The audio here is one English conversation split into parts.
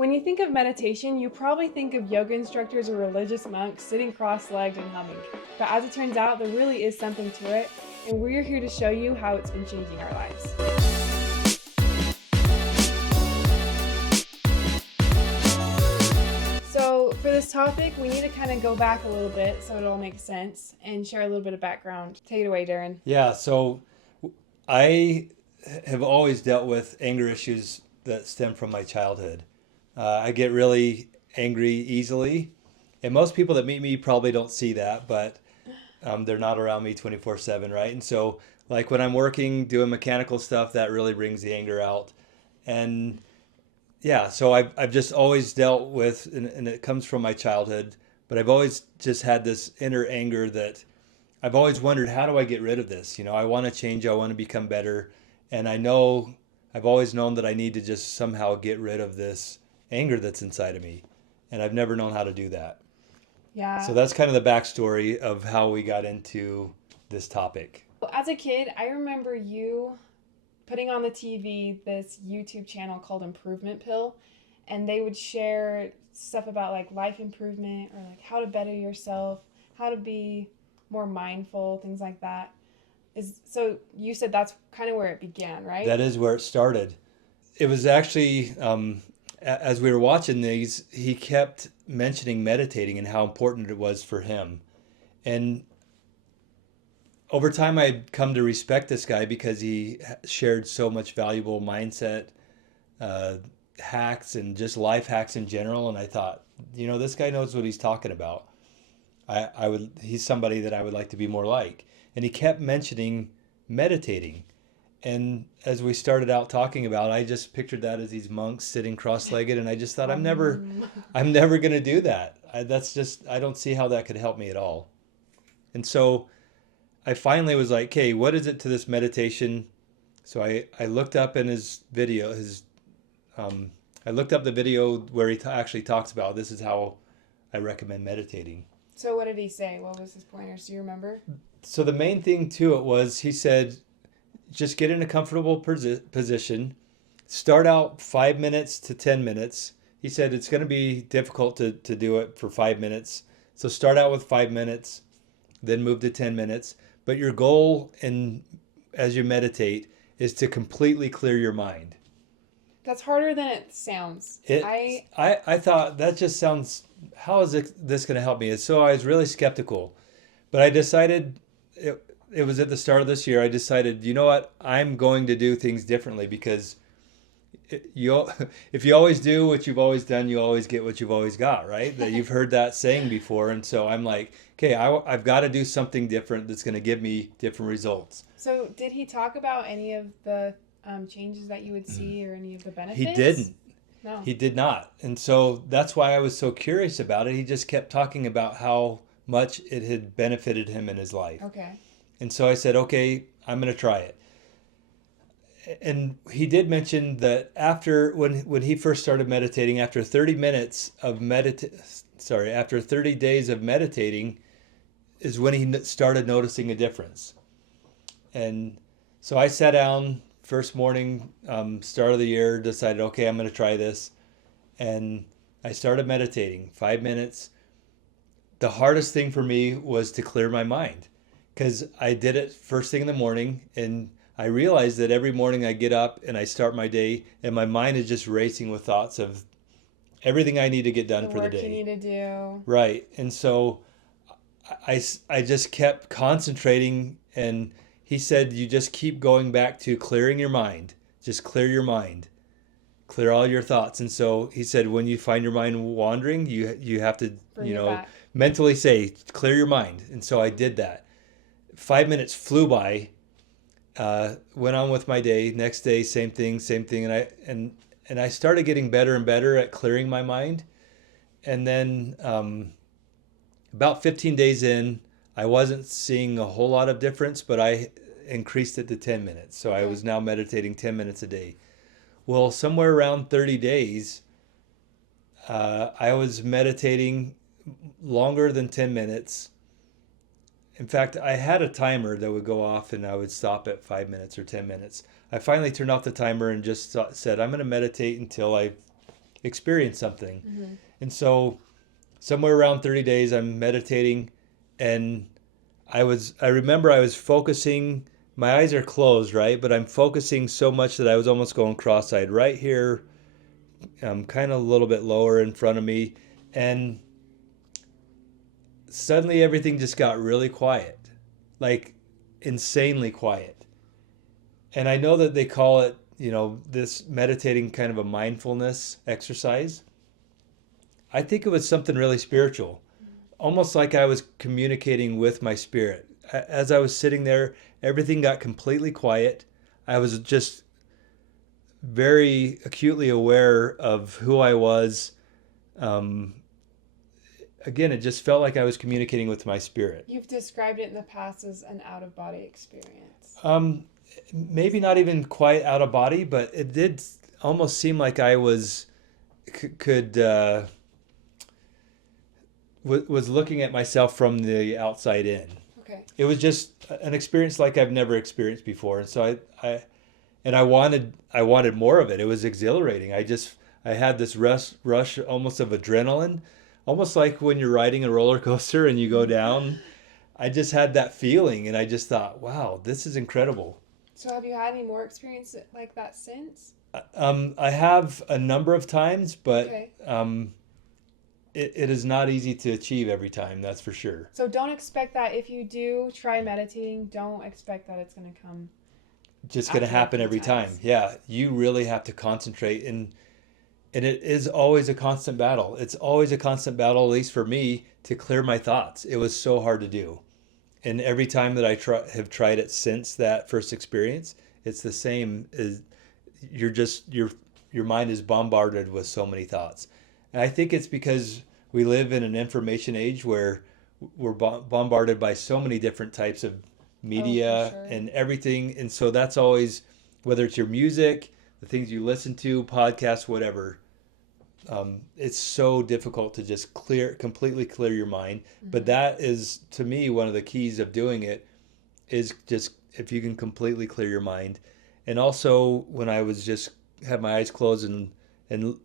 When you think of meditation, you probably think of yoga instructors or religious monks sitting cross-legged and humming. But as it turns out, there really is something to it, and we're here to show you how it's been changing our lives. So for this topic, we need to kind of go back a little bit so it all makes sense and share a little bit of background. Take it away, Darren. Yeah, so I have always dealt with anger issues that stem from my childhood. I get really angry easily, and most people that meet me probably don't see that, but they're not around me 24/7, right? And so, like when I'm working, doing mechanical stuff, that really brings the anger out. And yeah, so I've just always dealt with, and it comes from my childhood, but I've always just had this inner anger that I've always wondered, how do I get rid of this? You know, I want to change, I want to become better. And I know I've always known that I need to just somehow get rid of this anger that's inside of me. And I've never known how to do that. Yeah. So that's kind of the backstory of how we got into this topic. As a kid, I remember you putting on the TV this YouTube channel called Improvement Pill, and they would share stuff about like life improvement or like how to better yourself, how to be more mindful, things like that. So you said that's kind of where it began, right? That is where it started. It was actually, as we were watching these, he kept mentioning meditating and how important it was for him. And over time, I'd come to respect this guy because he shared so much valuable mindset hacks and just life hacks in general. And I thought, you know, this guy knows what he's talking about. He's somebody that I would like to be more like. And he kept mentioning meditating. And as we started out talking about, I just pictured that as these monks sitting cross-legged, and I just thought, I'm never going to do that. I don't see how that could help me at all. And so I finally was like, okay, what is it to this meditation? So I looked up in his video, I looked up the video where he actually talks about this is how I recommend meditating. So what did he say? What was his pointers? Do you remember? So the main thing to it was he said, just get in a comfortable position. Start out 5 minutes to 10 minutes. He said it's going to be difficult to do it for 5 minutes. So start out with 5 minutes, then move to 10 minutes. But your goal as you meditate is to completely clear your mind. That's harder than it sounds. I thought that just sounds, how is this going to help me? And so I was really skeptical. But I decided, it was at the start of this year, I decided, you know what, I'm going to do things differently because if you always do what you've always done, you always get what you've always got, right? That you've heard that saying before. And so I'm like, okay, I've got to do something different that's going to give me different results. So did he talk about any of the changes that you would see or any of the benefits? He didn't. No. He did not. And so that's why I was so curious about it. He just kept talking about how much it had benefited him in his life. Okay. And so I said, okay, I'm going to try it. And he did mention that after when he first started meditating, after 30 minutes of after 30 days of meditating is when he started noticing a difference. And so I sat down first morning, start of the year, decided, okay, I'm going to try this. And I started meditating 5 minutes. The hardest thing for me was to clear my mind because I did it first thing in the morning, and I realized that every morning I get up and I start my day and my mind is just racing with thoughts of everything I need to get done for the day. The work you need to do. Right. And so I just kept concentrating, and he said, you just keep going back to clearing your mind. Just clear your mind. Clear all your thoughts. And so he said, when you find your mind wandering, you have to, mentally say, clear your mind. And so I did that. 5 minutes flew by. Went on with my day. Next day, same thing. And I started getting better and better at clearing my mind. And then about 15 days in, I wasn't seeing a whole lot of difference, but I increased it to 10 minutes. So I was now meditating 10 minutes a day. Well, somewhere around 30 days, I was meditating longer than 10 minutes. In fact, I had a timer that would go off and I would stop at 5 minutes or 10 minutes. I finally turned off the timer and just said, I'm going to meditate until I experience something. Mm-hmm. And so somewhere around 30 days, I'm meditating, and I remember I was focusing, my eyes are closed, right? But I'm focusing so much that I was almost going cross-eyed right here, kind of a little bit lower in front of me. And suddenly everything just got really quiet, like insanely quiet. And I know that they call it, this meditating kind of a mindfulness exercise. I think it was something really spiritual, almost like I was communicating with my spirit. As I was sitting there, everything got completely quiet. I was just very acutely aware of who I was. Um, Again, it just felt like I was communicating with my spirit. You've described it in the past as an out of body experience. Maybe not even quite out of body, but it did almost seem like I was was looking at myself from the outside in. Okay. It was just an experience like I've never experienced before, and so I wanted more of it. It was exhilarating. I had this rush almost of adrenaline, almost like when you're riding a roller coaster and you go down. I just had that feeling, and I just thought, wow, this is incredible. So have you had any more experience like that since? I have a number of times, but Okay. It is not easy to achieve every time, that's for sure. So don't expect that if you do try meditating, don't expect that it's going to come. Just going to After a happen few every time. times. Yeah, you really have to concentrate, and it is always a constant battle. It's always a constant battle, at least for me, to clear my thoughts. It was so hard to do. And every time that have tried it since that first experience, it's the same. Is you're just your mind is bombarded with so many thoughts, and I think it's because we live in an information age where we're bombarded by so many different types of media sure. and everything, and so that's always, whether it's your music, the things you listen to, podcasts, whatever. It's so difficult to just completely clear your mind. Mm-hmm. But that is, to me, one of the keys of doing it is just if you can completely clear your mind. And also, when I was just had my eyes closed later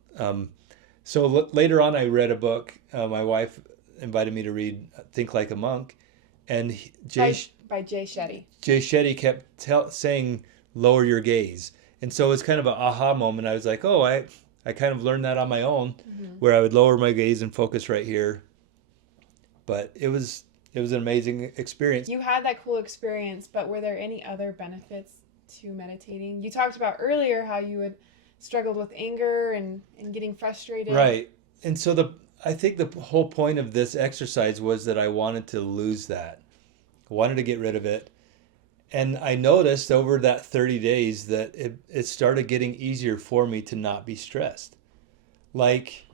on, I read a book. My wife invited me to read Think Like a Monk, and By Jay Shetty. Jay Shetty kept saying, lower your gaze. And so it's kind of an aha moment. I was like, oh, I kind of learned that on my own, where I would lower my gaze and focus right here. But it was an amazing experience. You had that cool experience, but were there any other benefits to meditating? You talked about earlier how you had struggled with anger and getting frustrated. Right. And so I think the whole point of this exercise was that I wanted to lose that. I wanted to get rid of it. And I noticed over that 30 days that it started getting easier for me to not be stressed. Like,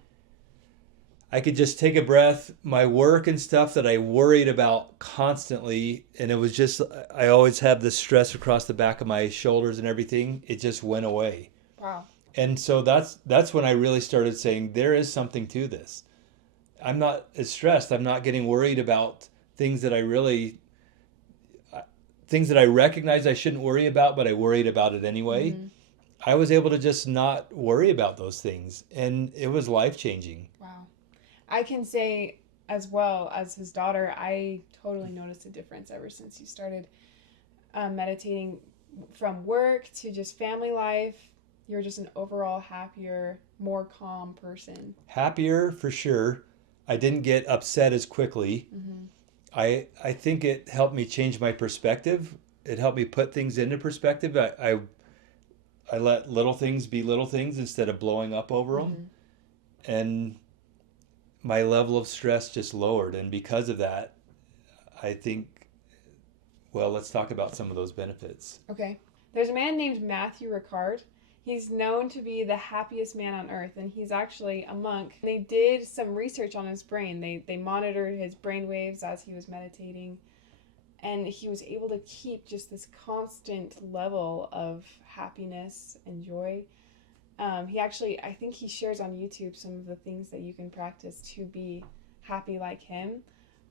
I could just take a breath, my work and stuff that I worried about constantly, and it was just, I always have this stress across the back of my shoulders and everything, it just went away. Wow. And so that's when I really started saying, there is something to this. I'm not as stressed. I'm not getting worried about things that I recognize I shouldn't worry about, but I worried about it anyway. Mm-hmm. I was able to just not worry about those things, and it was life-changing. Wow. I can say, as well as his daughter, I totally noticed a difference ever since you started meditating, from work to just family life. You're just an overall happier, more calm person. Happier, for sure. I didn't get upset as quickly. Mm-hmm. I think it helped me change my perspective. It helped me put things into perspective. I let little things be little things instead of blowing up over them. Mm-hmm. And my level of stress just lowered. And because of that, I think, well, let's talk about some of those benefits. Okay. There's a man named Matthew Ricard. He's known to be the happiest man on earth, and he's actually a monk. They did some research on his brain. They monitored his brain waves as he was meditating, and he was able to keep just this constant level of happiness and joy. I think he shares on YouTube some of the things that you can practice to be happy like him.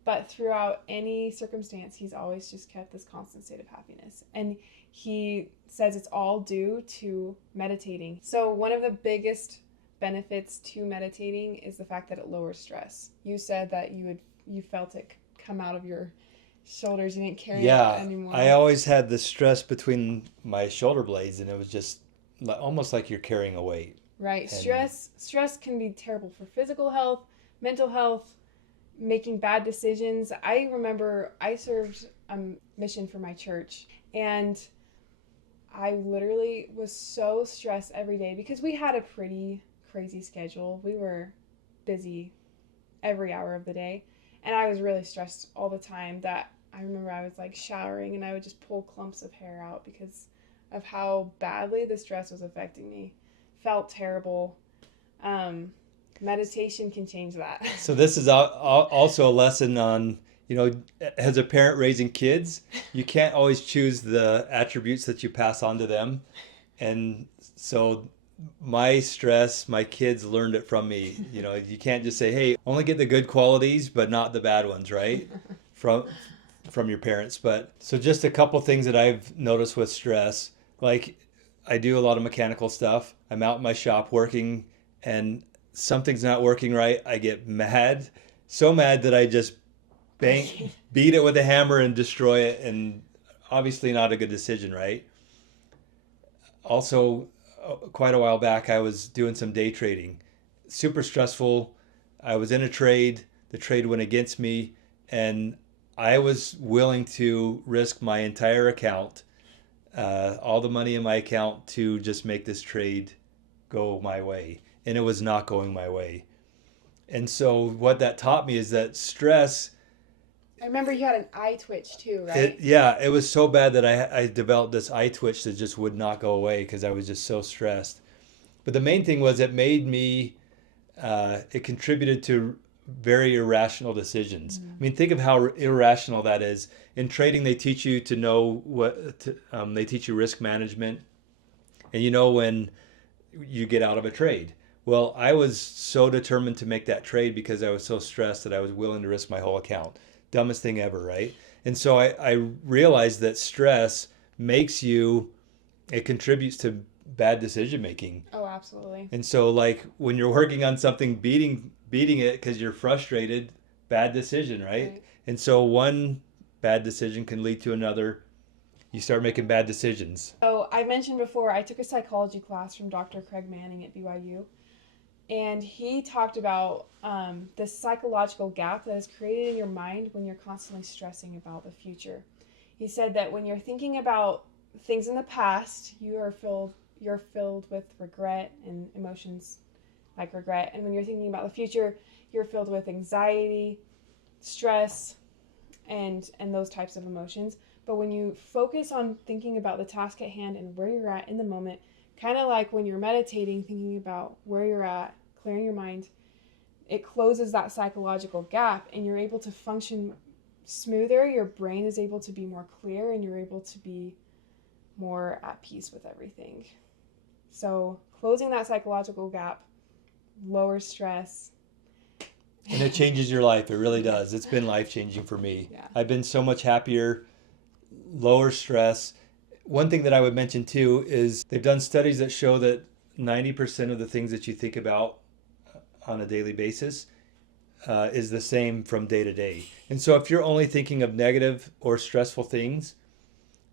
But throughout any circumstance, he's always just kept this constant state of happiness. And he says it's all due to meditating. So one of the biggest benefits to meditating is the fact that it lowers stress. You said that you felt it come out of your shoulders. You didn't carry it Yeah, anymore. I always had the stress between my shoulder blades, and it was just almost like you're carrying a weight. Right. And Stress can be terrible for physical health, mental health, making bad decisions. I remember I served a mission for my church, and I literally was so stressed every day because we had a pretty crazy schedule. We were busy every hour of the day, and I was really stressed all the time that I remember I was like showering and I would just pull clumps of hair out because of how badly the stress was affecting me. Felt terrible. Meditation can change that. so this is also a lesson on, as a parent raising kids, you can't always choose the attributes that you pass on to them. And so my stress, my kids learned it from me. You can't just say, hey, only get the good qualities, but not the bad ones, right? From your parents. But so just a couple things that I've noticed with stress, like I do a lot of mechanical stuff. I'm out in my shop working and something's not working right. I get mad, so mad that I just beat it with a hammer and destroy it. And obviously not a good decision, right? Also, quite a while back, I was doing some day trading. Super stressful. I was in a trade. The trade went against me, and I was willing to risk my entire account, all the money in my account, to just make this trade go my way. And it was not going my way. And so what that taught me is that stress, I remember you had an eye twitch too, right? it was so bad that I developed this eye twitch that just would not go away because I was just so stressed. But the main thing was it made me, it contributed to very irrational decisions. Mm-hmm. I mean, think of how irrational that is. In trading, they teach you to know they teach you risk management, and you know when you get out of a trade. Well, I was so determined to make that trade because I was so stressed that I was willing to risk my whole account. Dumbest thing ever, right? And so I realized that stress it contributes to bad decision making. Oh, absolutely. And so like when you're working on something, beating it because you're frustrated, bad decision, right? And so one bad decision can lead to another. You start making bad decisions. So I mentioned before, I took a psychology class from Dr. Craig Manning at BYU. And he talked about this psychological gap that is created in your mind when you're constantly stressing about the future. He said that when you're thinking about things in the past, you're filled with regret and emotions like regret. And when you're thinking about the future, you're filled with anxiety, stress, and those types of emotions. But when you focus on thinking about the task at hand and where you're at in the moment, kind of like when you're meditating, thinking about where you're at, clearing your mind, it closes that psychological gap and you're able to function smoother. Your brain is able to be more clear and you're able to be more at peace with everything. So closing that psychological gap lowers stress. And it changes your life. It really does. It's been life-changing for me. Yeah. I've been so much happier, lower stress. One thing that I would mention too is they've done studies that show that 90% of the things that you think about on a daily basis is the same from day to day. And so if you're only thinking of negative or stressful things,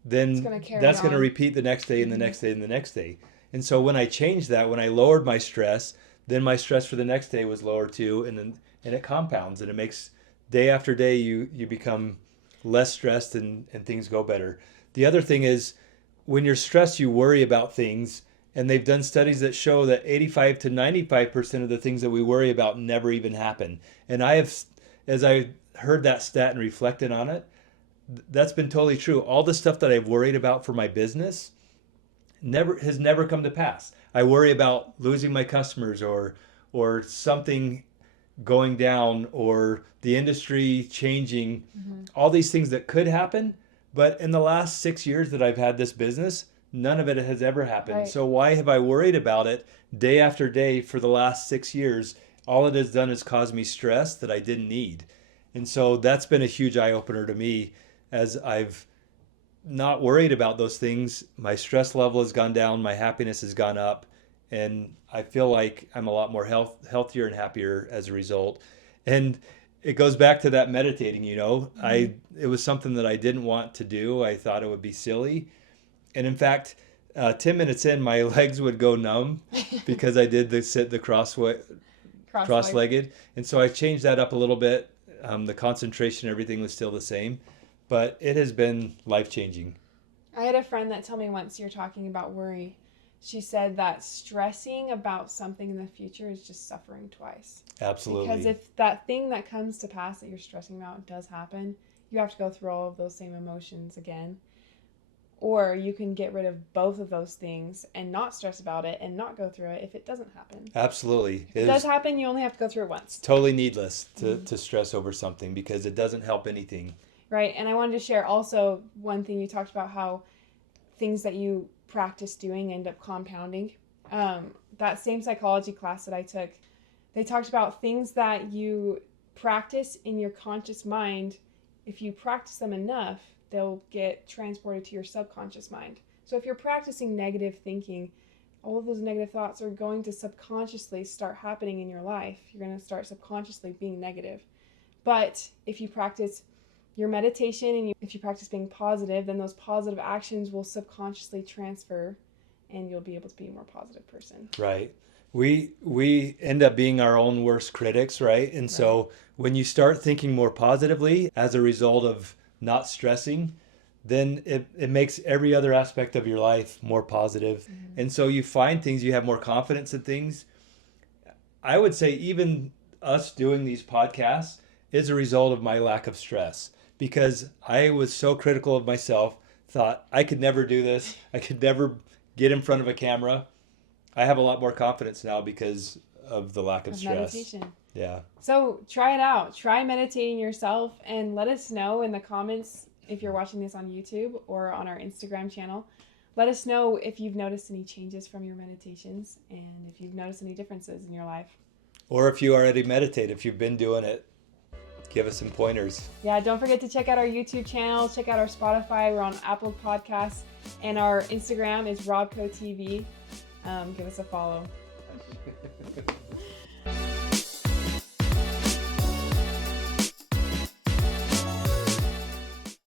then that's going to repeat the next day and the next day and the next day. And so when I changed that, when I lowered my stress, then my stress for the next day was lower too, and it compounds, and it makes day after day you become less stressed and things go better. The other thing is when you're stressed, you worry about things, and they've done studies that show that 85 to 95% of the things that we worry about never even happen. And as I heard that stat and reflected on it, that's been totally true. All the stuff that I've worried about for my business has never come to pass. I worry about losing my customers or something going down or the industry changing, all these things that could happen. But in the last 6 years that I've had this business, none of it has ever happened. Right. So why have I worried about it day after day for the last 6 years? All it has done is cause me stress that I didn't need. And so that's been a huge eye-opener to me as I've not worried about those things. My stress level has gone down, my happiness has gone up, and I feel like I'm a lot more healthier and happier as a result. And it goes back to that meditating, it was something that I didn't want to do. I thought it would be silly. And in fact, 10 minutes in, my legs would go numb because I did the cross-legged. And so I changed that up a little bit. The concentration, everything was still the same, but it has been life-changing. I had a friend that told me once, you're talking about worry. She said that stressing about something in the future is just suffering twice. Absolutely. Because if that thing that comes to pass that you're stressing about does happen, you have to go through all of those same emotions again. Or you can get rid of both of those things and not stress about it and not go through it if it doesn't happen. Absolutely. If it does happen, you only have to go through it once. Totally needless to stress over something because it doesn't help anything. Right. And I wanted to share also one thing you talked about, how things that you practice doing end up compounding. That same psychology class that I took, they talked about things that you practice in your conscious mind. If you practice them enough, they'll get transported to your subconscious mind. So if you're practicing negative thinking, all of those negative thoughts are going to subconsciously start happening in your life. You're going to start subconsciously being negative. But if you practice your meditation and if you practice being positive, then those positive actions will subconsciously transfer and you'll be able to be a more positive person. Right. We end up being our own worst critics, right? And so when you start thinking more positively as a result of not stressing, then it makes every other aspect of your life more positive. Mm-hmm. And so you find things, you have more confidence in things. I would say even us doing these podcasts is a result of my lack of stress, because I was so critical of myself, thought I could never do this. I could never get in front of a camera. I have a lot more confidence now because of the lack of stress. Meditation. Yeah. So try it out. Try meditating yourself and let us know in the comments if you're watching this on YouTube or on our Instagram channel. Let us know if you've noticed any changes from your meditations and if you've noticed any differences in your life. Or if you already meditate, if you've been doing it, give us some pointers. Yeah, don't forget to check out our YouTube channel, check out our Spotify, we're on Apple Podcasts, and our Instagram is RobcoTV. Give us a follow.